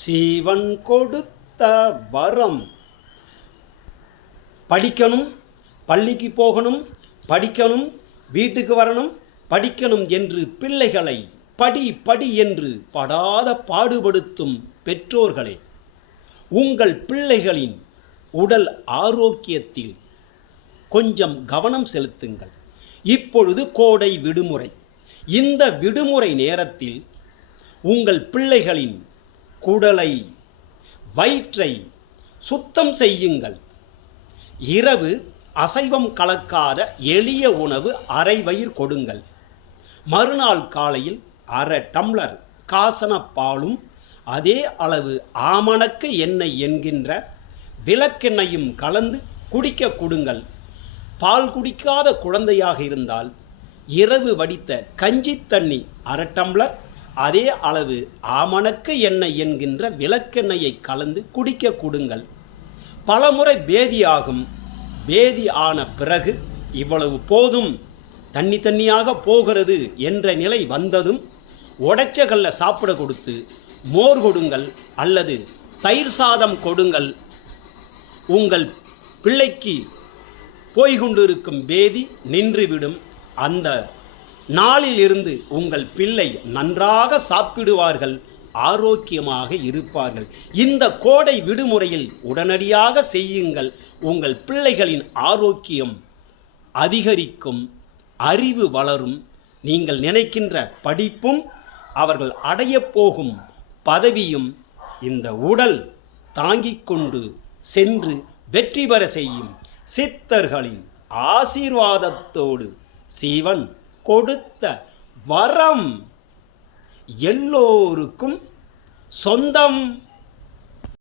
சீவன் கொடுத்த வரம். படிக்கணும், பள்ளிக்கு போகணும், படிக்கணும், வீட்டுக்கு வரணும், படிக்கணும் என்று பிள்ளைகளை படி படி என்று படாத பாடுபடுத்தும் பெற்றோர்களே, உங்கள் பிள்ளைகளின் உடல் ஆரோக்கியத்தில் கொஞ்சம் கவனம் செலுத்துங்கள். இப்பொழுது கோடை விடுமுறை. இந்த விடுமுறை நேரத்தில் உங்கள் பிள்ளைகளின் குடலை, வயிற்றை சுத்தம் செய்யுங்கள். இரவு அசைவம் கலக்காத எளிய உணவு அரை வயிறு கொடுங்கள். மறுநாள் காலையில் அரை டம்ளர் காசன பாலும் அதே அளவு ஆமணக்கு எண்ணெய் என்கின்ற விளக்கெண்ணெயும் கலந்து குடிக்க கொடுங்கள். பால் குடிக்காத குழந்தையாக இருந்தால் இரவு வடித்த கஞ்சி தண்ணி அரை டம்ளர் அதே அளவு ஆமணக்கு எண்ணெய் என்கின்ற விளக்கெண்ணெயை கலந்து குடிக்க கொடுங்கள். பலமுறை பேதியாகும். பேதி ஆன பிறகு இவ்வளவு போதும், தண்ணி தண்ணியாக போகிறது என்ற நிலை வந்ததும் உடைச்சகல்ல சாப்பிட கொடுத்து மோர் கொடுங்கள் அல்லது தயிர் சாதம் கொடுங்கள். உங்கள் பிள்ளைக்கு போய்கொண்டிருக்கும் பேதி நின்றுவிடும். அந்த நாளில் இருந்து உங்கள் பிள்ளை நன்றாக சாப்பிடுவார்கள், ஆரோக்கியமாக இருப்பார்கள். இந்த கோடை விடுமுறையில் உடனடியாக செய்யுங்கள். உங்கள் பிள்ளைகளின் ஆரோக்கியம் அதிகரிக்கும், அறிவு வளரும். நீங்கள் நினைக்கின்ற படிப்பும் அவர்கள் அடையப் போகும் பதவியும் இந்த உடல் தாங்கிக் கொண்டு சென்று வெற்றி பெற செய்யும். சித்தர்களின் ஆசீர்வாதத்தோடு சிவன் கொடுத்த வரம் எல்லோருக்கும் சொந்தம்.